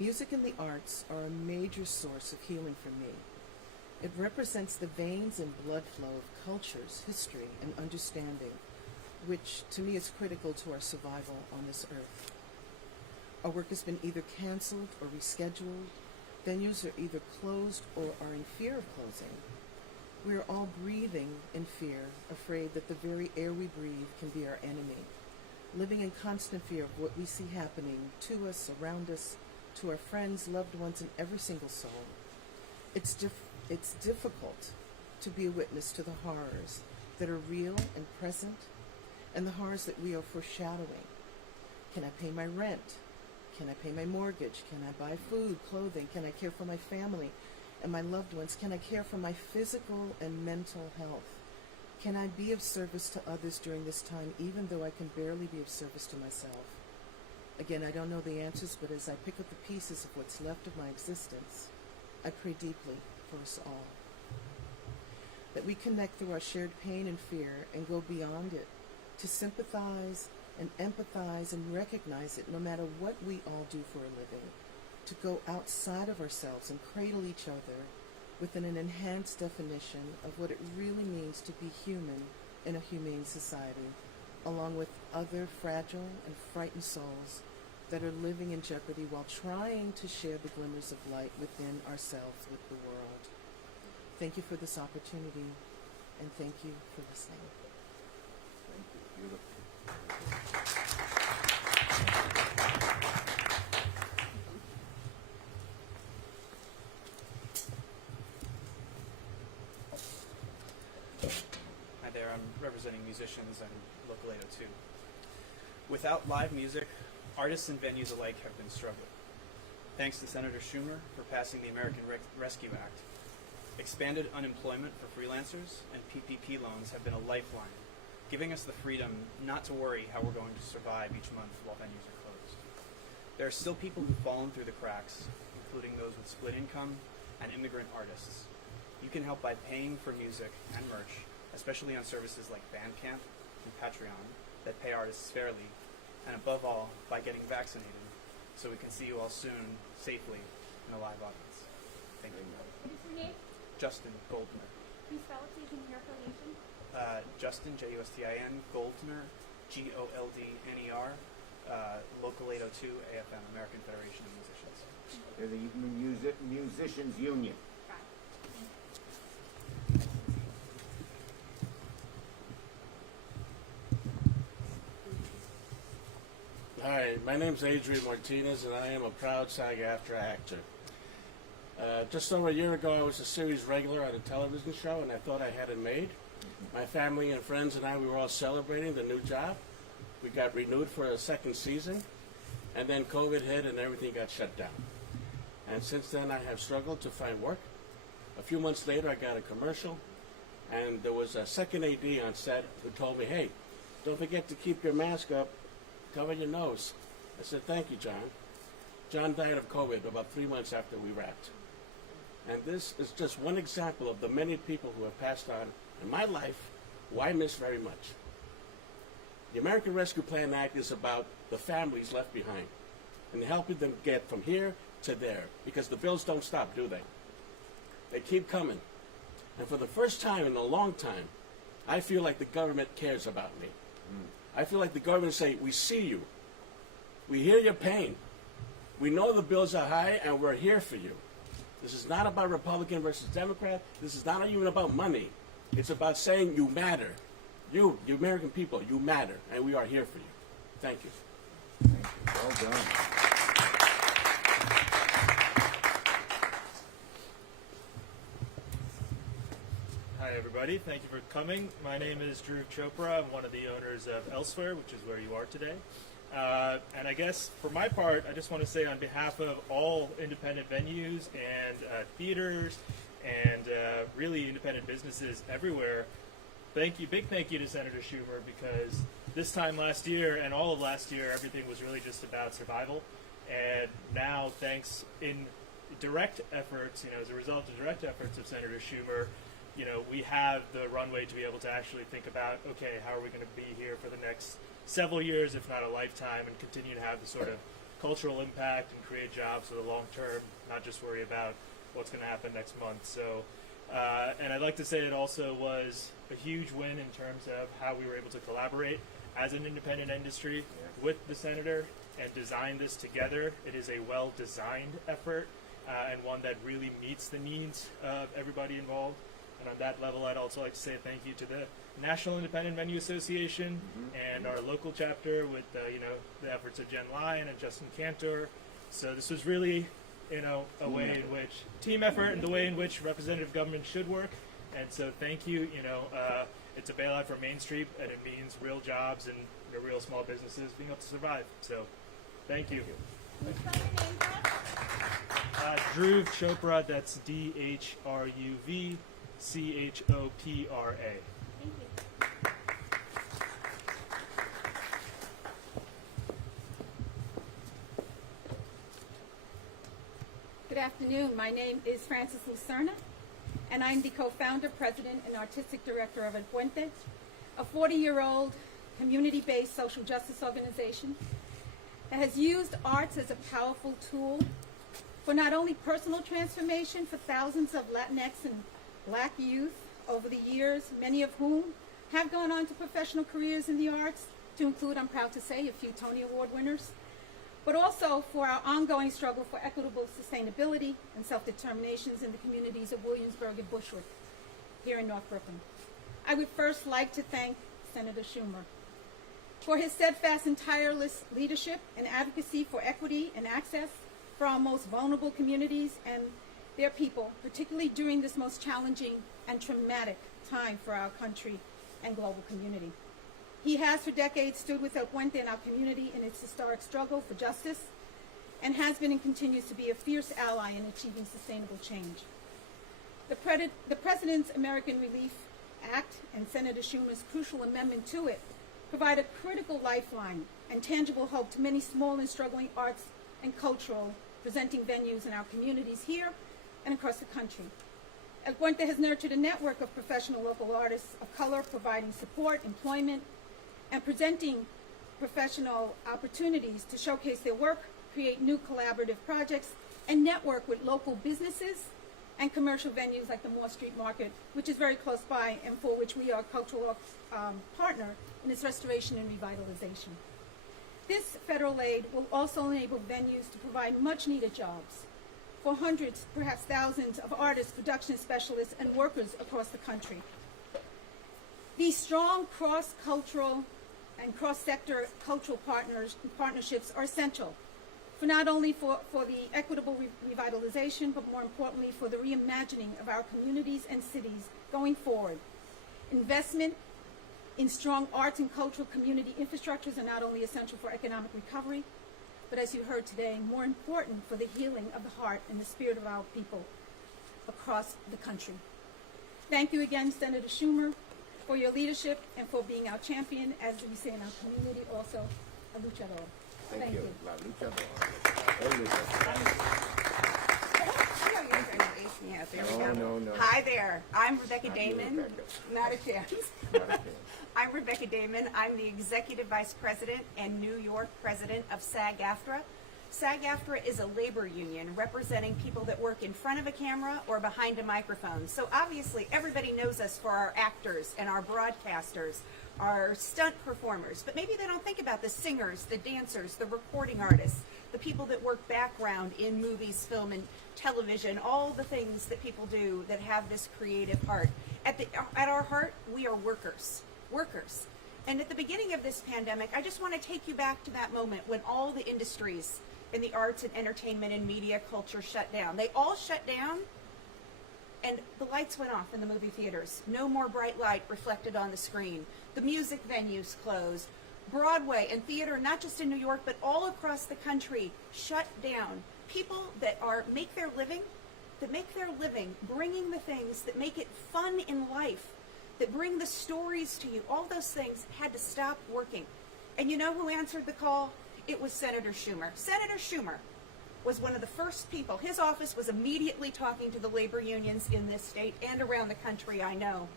Music and the arts are a major source of healing for me. It represents the veins and blood flow of cultures, history, and understanding, which to me is critical to our survival on this earth. Our work has been either canceled or rescheduled. Venues are either closed or are in fear of closing. We are all breathing in fear, afraid that the very air we breathe can be our enemy, living in constant fear of what we see happening to us, around us, to our friends, loved ones, and every single soul. It's difficult to be a witness to the horrors that are real and present, and the horrors that we are foreshadowing. Can I pay my rent? Can I pay my mortgage? Can I buy food, clothing? Can I care for my family and my loved ones? Can I care for my physical and mental health? Can I be of service to others during this time, even though I can barely be of service to myself? Again, I don't know the answers, but as I pick up the pieces of what's left of my existence, I pray deeply for us all. That we connect through our shared pain and fear and go beyond it, to sympathize and empathize and recognize it no matter what we all do for a living, to go outside of ourselves and cradle each other within an enhanced definition of what it really means to be human in a humane society, along with other fragile and frightened souls that are living in jeopardy while trying to share the glimmers of light within ourselves with the world. Thank you for this opportunity, and thank you for listening. Thank you. Beautiful. Hi there, I'm representing musicians and Local 802. Without live music, artists and venues alike have been struggling. Thanks to Senator Schumer for passing the American Rescue Act, expanded unemployment for freelancers and PPP loans have been a lifeline, giving us the freedom not to worry how we're going to survive each month while venues are closed. There are still people who've fallen through the cracks, including those with split income and immigrant artists. You can help by paying for music and merch, especially on services like Bandcamp and Patreon that pay artists fairly, and above all, by getting vaccinated, so we can see you all soon, safely, in a live audience. Thank you. What is your name? Justin Goldner. Can you spell it so you can hear affiliation? Justin, Justin, Goldner, Goldner, Local 802, AFM, American Federation of Musicians. They're the Musicians Union. Got it. Hi, my name's Adrian Martinez, and I am a proud SAG-AFTRA actor. Just over a year ago, I was a series regular on a television show, and I thought I had it made. My family and friends and I, we were all celebrating the new job. We got renewed for a second season, and then COVID hit and everything got shut down. And since then, I have struggled to find work. A few months later, I got a commercial, and there was a second AD on set who told me, hey, don't forget to keep your mask up, cover your nose. I said, thank you, John. John died of COVID about 3 months after we wrapped. And this is just one example of the many people who have passed on in my life, who I miss very much. The American Rescue Plan Act is about the families left behind and helping them get from here to there, because the bills don't stop, do they? They keep coming. And for the first time in a long time, I feel like the government cares about me. I feel like the government say, we see you. We hear your pain. We know the bills are high, and we're here for you. This is not about Republican versus Democrat. This is not even about money. It's about saying you matter. You, the American people, you matter, and we are here for you. Thank you. Thank you. Well done. Hi, everybody. Thank you for coming. My name is Drew Chopra. I'm one of the owners of Elsewhere, which is where you are today. And I guess for my part, I just want to say on behalf of all independent venues and theaters and really independent businesses everywhere, big thank you to Senator Schumer, because this time last year and all of last year, everything was really just about survival. And now, thanks in direct efforts, as a result of direct efforts of Senator Schumer, we have the runway to be able to actually think about, okay, how are we going to be here for the next several years, if not a lifetime, and continue to have the sort of cultural impact and create jobs for the long term, not just worry about what's going to happen next month. So, and I'd like to say it also was a huge win in terms of how we were able to collaborate as an independent industry with the senator and design this together. It is a well-designed effort and one that really meets the needs of everybody involved. And on that level, I'd also like to say thank you to the National Independent Venue Association and our local chapter with the efforts of Jen Lyon and Justin Cantor. So this was really a way in which team effort and the way in which representative government should work. And so thank you. It's a bailout for Main Street, and it means real jobs and real small businesses being able to survive. So thank you. Can you spell your name for us? Dhruv Chopra, that's DHRUVCHOPRA. Thank you. Good afternoon. My name is Frances Lucerna, and I'm the co-founder, president, and artistic director of Headquartered, a 40-year-old community-based social justice organization that has used arts as a powerful tool for not only personal transformation for thousands of Latinx and Black youth over the years, many of whom have gone on to professional careers in the arts, to include, I'm proud to say, a few Tony Award winners, but also for our ongoing struggle for equitable sustainability and self-determinations in the communities of Williamsburg and Bushwick here in North Brooklyn. I would first like to thank Senator Schumer for his steadfast and tireless leadership and advocacy for equity and access for our most vulnerable communities and their people, particularly during this most challenging and traumatic time for our country and global community. He has for decades stood with El Puente and our community in its historic struggle for justice and has been and continues to be a fierce ally in achieving sustainable change. The President's American Relief Act and Senator Schumer's crucial amendment to it provide a critical lifeline and tangible hope to many small and struggling arts and cultural presenting venues in our communities here and across the country. El Puente has nurtured a network of professional local artists of color providing support, employment, and presenting professional opportunities to showcase their work, create new collaborative projects, and network with local businesses and commercial venues like the Moore Street Market, which is very close by and for which we are a cultural partner in its restoration and revitalization. This federal aid will also enable venues to provide much-needed jobs for hundreds, perhaps thousands of artists, production specialists, and workers across the country. These strong cross-cultural and cross-sector cultural partnerships are essential for not only for the equitable revitalization, but more importantly for the reimagining of our communities and cities going forward. Investment in strong arts and cultural community infrastructures are not only essential for economic recovery, but as you heard today, more important for the healing of the heart and the spirit of our people across the country. Thank you again, Senator Schumer, for your leadership and for being our champion, as we say in our community, also a luchador. Thank you. La luchadora. Yeah, there we go. No. Hi there. I'm Rebecca Not you, Damon. Rebecca. Not a chance. Not a chance. I'm Rebecca Damon. I'm the Executive Vice President and New York President of SAG-AFTRA. SAG-AFTRA is a labor union representing people that work in front of a camera or behind a microphone. So obviously everybody knows us for our actors and our broadcasters, our stunt performers, but maybe they don't think about the singers, the dancers, the recording artists, the people that work background in movies, film, and television, all the things that people do that have this creative heart. At our heart, we are workers. And at the beginning of this pandemic, I just want to take you back to that moment when all the industries in the arts and entertainment and media culture shut down. They all shut down, and the lights went off in the movie theaters. No more bright light reflected on the screen. The music venues closed. Broadway and theater, not just in New York, but all across the country, shut down. People that make their living bringing the things that make it fun in life, that bring the stories to you, all those things had to stop working. And you know who answered the call? It was Senator Schumer. Senator Schumer was one of the first people. His office was immediately talking to the labor unions in this state and around the country, I know.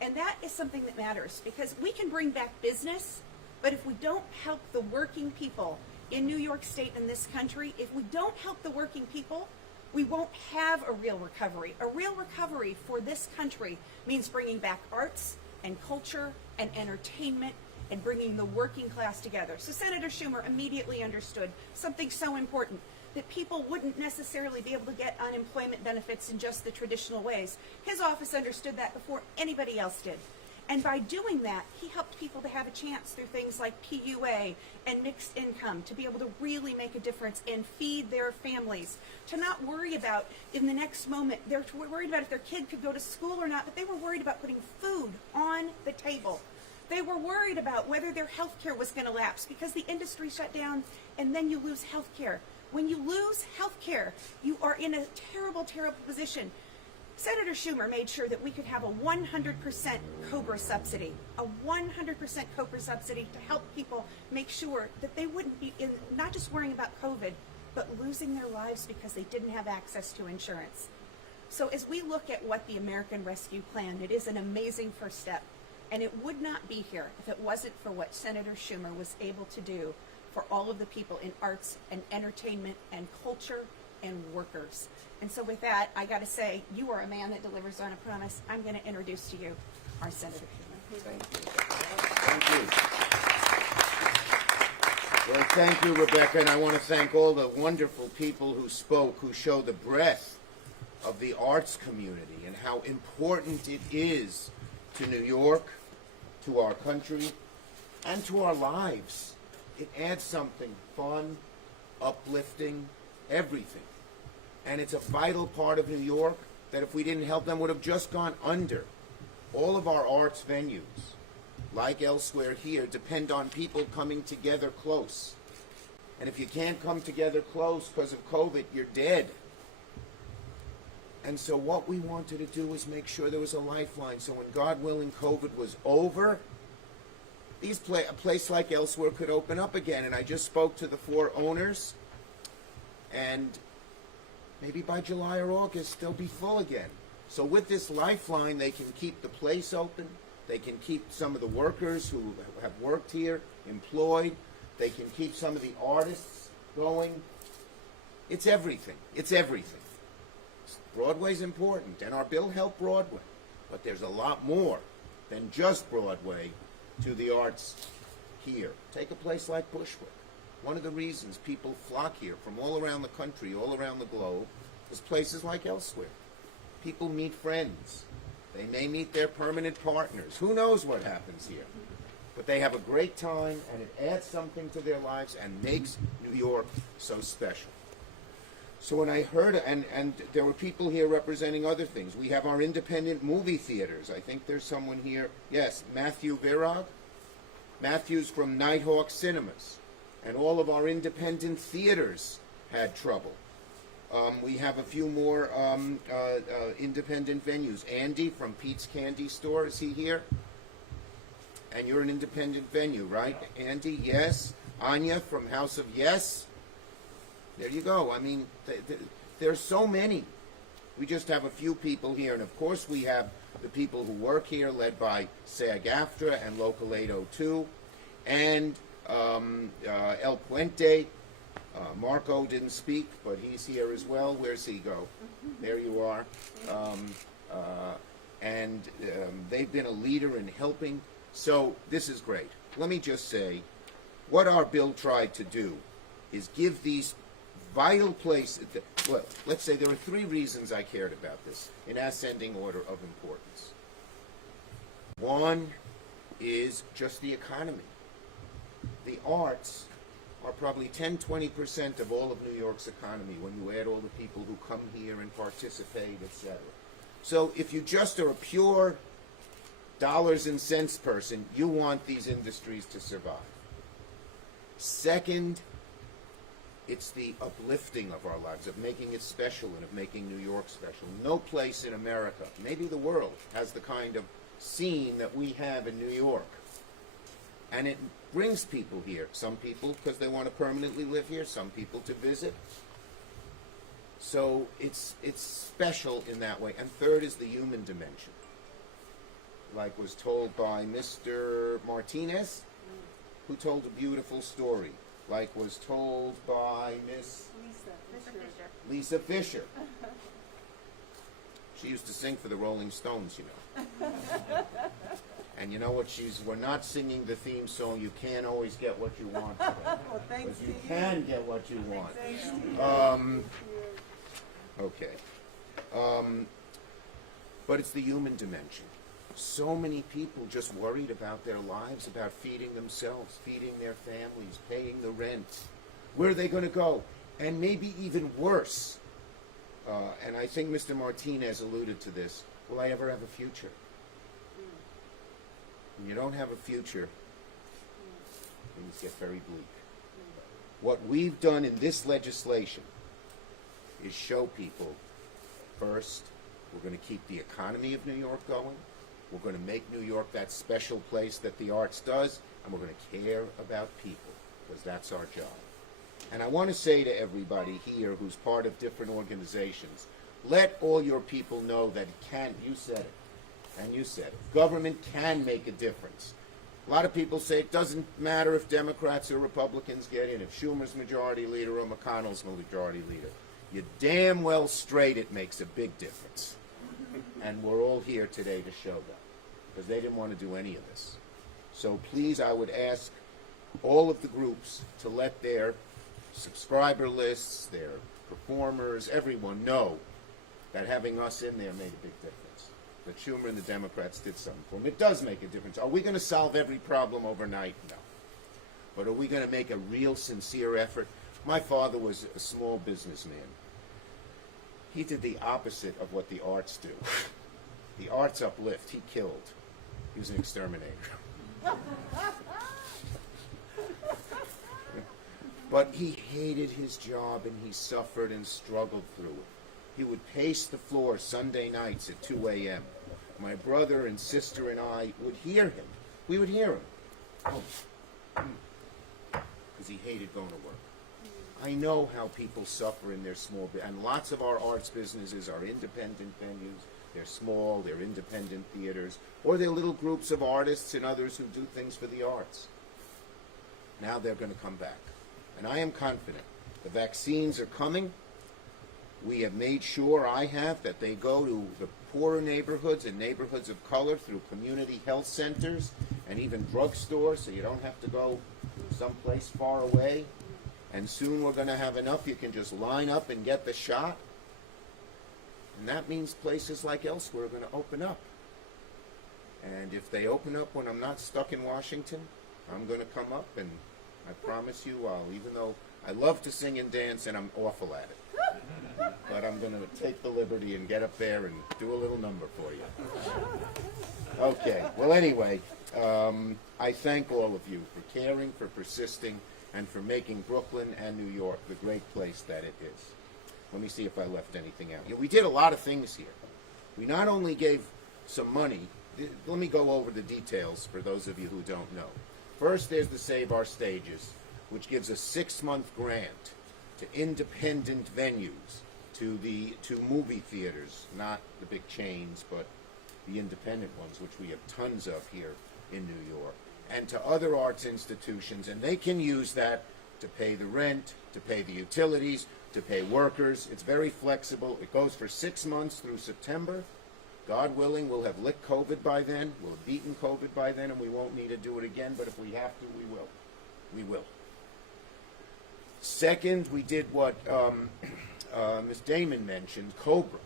And that is something that matters, because we can bring back business, but if we don't help the working people in New York State and this country, if we don't help the working people, we won't have a real recovery. A real recovery for this country means bringing back arts and culture and entertainment and bringing the working class together. So Senator Schumer immediately understood something so important, that people wouldn't necessarily be able to get unemployment benefits in just the traditional ways. His office understood that before anybody else did. And by doing that, he helped people to have a chance through things like PUA and mixed income to be able to really make a difference and feed their families, to not worry about in the next moment, they're worried about if their kid could go to school or not, but they were worried about putting food on the table. They were worried about whether their health care was going to lapse because the industry shut down and then you lose health care. When you lose health care, you are in a terrible, terrible position. Senator Schumer made sure that we could have a 100% COBRA subsidy, a 100% COBRA subsidy to help people make sure that they wouldn't be in not just worrying about COVID, but losing their lives because they didn't have access to insurance. So as we look at what the American Rescue Plan, it is an amazing first step. And it would not be here if it wasn't for what Senator Schumer was able to do for all of the people in arts and entertainment and culture and workers. And so with that, I got to say, you are a man that delivers on a promise. I'm going to introduce to you our Senator Schumer. Thank you. Well, thank you, Rebecca, and I want to thank all the wonderful people who spoke, who show the breadth of the arts community and how important it is to New York, to our country, and to our lives. It adds something fun, uplifting, everything. And it's a vital part of New York that if we didn't help them would have just gone under. All of our arts venues, like elsewhere here, depend on people coming together close. And if you can't come together close because of COVID, you're dead. And so what we wanted to do was make sure there was a lifeline. So when, God willing, COVID was over, a place like Elsewhere could open up again. And I just spoke to the 4 owners, and maybe by July or August, they'll be full again. So with this lifeline, they can keep the place open. They can keep some of the workers who have worked here employed. They can keep some of the artists going. It's everything. It's everything. Broadway's important, and our bill helped Broadway. But there's a lot more than just Broadway to the arts here. Take a place like Bushwick. One of the reasons people flock here from all around the country, all around the globe, is places like Elsewhere. People meet friends. They may meet their permanent partners. Who knows what happens here? But they have a great time, and it adds something to their lives and makes New York so special. So when I heard, and there were people here representing other things. We have our independent movie theaters. I think there's someone here. Yes, Matthew Virag. Matthew's from Nighthawk Cinemas. And all of our independent theaters had trouble. We have a few more independent venues. Andy from Pete's Candy Store, is he here? And you're an independent venue, right? Yeah. Andy, yes. Anya from House of Yes. There you go. I mean, there's so many. We just have a few people here. And, of course, we have the people who work here, led by SAG-AFTRA and Local 802. And El Puente. Marco didn't speak, but he's here as well. Where's he go? There you are. They've been a leader in helping. So this is great. Let me just say, what our bill tried to do is give these vital places, well, let's say there are 3 reasons I cared about this in ascending order of importance. One is just the economy. The arts are probably 10-20% of all of New York's economy when you add all the people who come here and participate, etc. So if you just are a pure dollars and cents person, you want these industries to survive. Second, it's the uplifting of our lives, of making it special and of making New York special. No place in America, maybe the world, has the kind of scene that we have in New York. And it brings people here. Some people because they want to permanently live here, some people to visit. So it's special in that way. And third is the human dimension. Like was told by Mr. Martinez, who told a beautiful story. like was told by Miss Mr. Fisher. Lisa Fisher. She used to sing for the Rolling Stones, you know. And you know what? We're not singing the theme song, You Can't Always Get What You Want. Well, thanks. But you can get what you want. Okay. But it's the human dimension. So many people just worried about their lives, about feeding themselves, feeding their families, paying the rent. Where are they going to go? And maybe even worse. And I think Mr. Martinez alluded to this. Will I ever have a future? When you don't have a future, things get very bleak. What we've done in this legislation is show people, first, we're going to keep the economy of New York going. We're going to make New York that special place that the arts does, and we're going to care about people, because that's our job. And I want to say to everybody here who's part of different organizations, let all your people know that it can, you said it, and you said it, government can make a difference. A lot of people say it doesn't matter if Democrats or Republicans get in, if Schumer's majority leader or McConnell's majority leader. You're damn well straight it makes a big difference. And we're all here today to show that, because they didn't want to do any of this. So please, I would ask all of the groups to let their subscriber lists, their performers, everyone know that having us in there made a big difference. That Schumer and the Democrats did something for them. It does make a difference. Are we going to solve every problem overnight? No. But are we going to make a real sincere effort? My father was a small businessman. He did the opposite of what the arts do. The arts uplift. He killed. He was an exterminator. But he hated his job, and he suffered and struggled through it. He would pace the floor Sunday nights at 2 a.m. My brother and sister and I would hear him. We would hear him. Because he hated going to work. I know how people suffer in their small business. And lots of our arts businesses are independent venues. They're small, they're independent theaters, or they're little groups of artists and others who do things for the arts. Now they're going to come back. And I am confident. The vaccines are coming. We have made sure, I have, that they go to the poorer neighborhoods and neighborhoods of color through community health centers and even drugstores, so you don't have to go someplace far away. And soon we're going to have enough you can just line up and get the shot. And that means places like elsewhere are going to open up. And if they open up when I'm not stuck in Washington, I'm going to come up, and I promise you even though I love to sing and dance and I'm awful at it. But I'm going to take the liberty and get up there and do a little number for you. Okay. Well, anyway, I thank all of you for caring, for persisting, and for making Brooklyn and New York the great place that it is. Let me see if I left anything out. We did a lot of things here. We not only gave some money. Let me go over the details for those of you who don't know. First, there's the Save Our Stages, which gives a 6-month grant to independent venues, to movie theaters, not the big chains, but the independent ones, which we have tons of here in New York, and to other arts institutions, and they can use that to pay the rent, to pay the utilities, to pay workers. It's very flexible. It goes for 6 months through September. God willing, we'll have licked COVID by then, we'll have beaten COVID by then, and we won't need to do it again, but if we have to, we will. We will. Second, we did what Ms. Damon mentioned, COBRA.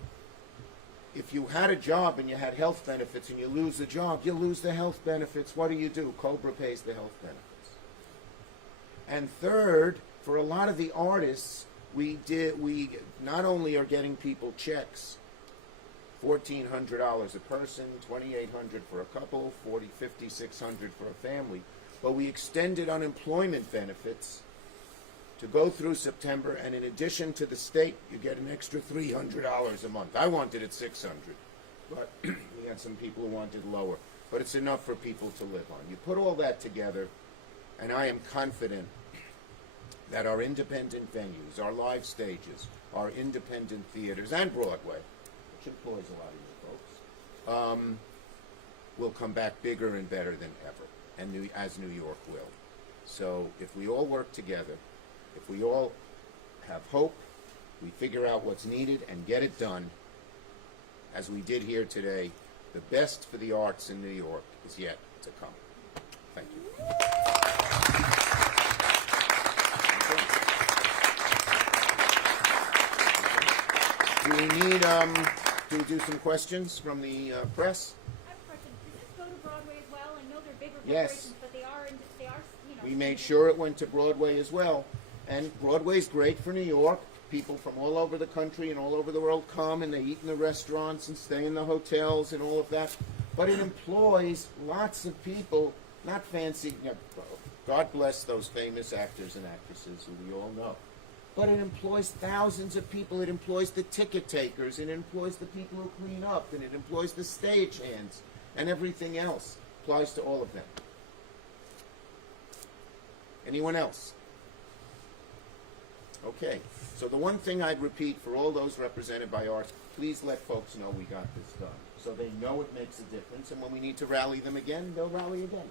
If you had a job and you had health benefits and you lose the job, you lose the health benefits. What do? COBRA pays the health benefits. And third, for a lot of the artists, we not only are getting people checks, $1,400 a person, $2,800 for a couple, $4,000, $5,000, $600 for a family, but we extended unemployment benefits to go through September, and in addition to the state, you get an extra $300 a month. I wanted it $600, but we had some people who wanted lower. But it's enough for people to live on. You put all that together, and I am confident that our independent venues, our live stages, our independent theaters, and Broadway, which employs a lot of you folks, will come back bigger and better than ever, and as New York will. So if we all work together, if we all have hope, we figure out what's needed and get it done, as we did here today, the best for the arts in New York is yet to come. Thank you. Do we need to do some questions from the press? I have a question. Does this go to Broadway as well? I know they're bigger Yes. corporations, but they are, We made sure it went to Broadway as well. And Broadway's great for New York. People from all over the country and all over the world come and they eat in the restaurants and stay in the hotels and all of that. But it employs lots of people, not fancy, God bless those famous actors and actresses who we all know. But it employs thousands of people. It employs the ticket takers. It employs the people who clean up. And it employs the stagehands and everything else. Applies to all of them. Anyone else? Okay. So the one thing I'd repeat for all those represented by arts, please let folks know we got this done. So they know it makes a difference. And when we need to rally them again, they'll rally again.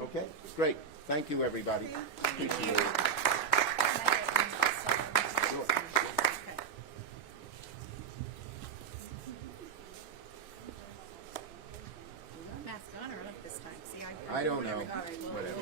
Okay? Great. Thank you, everybody. Appreciate it. Mask on or not this time? See, I don't know. Whatever.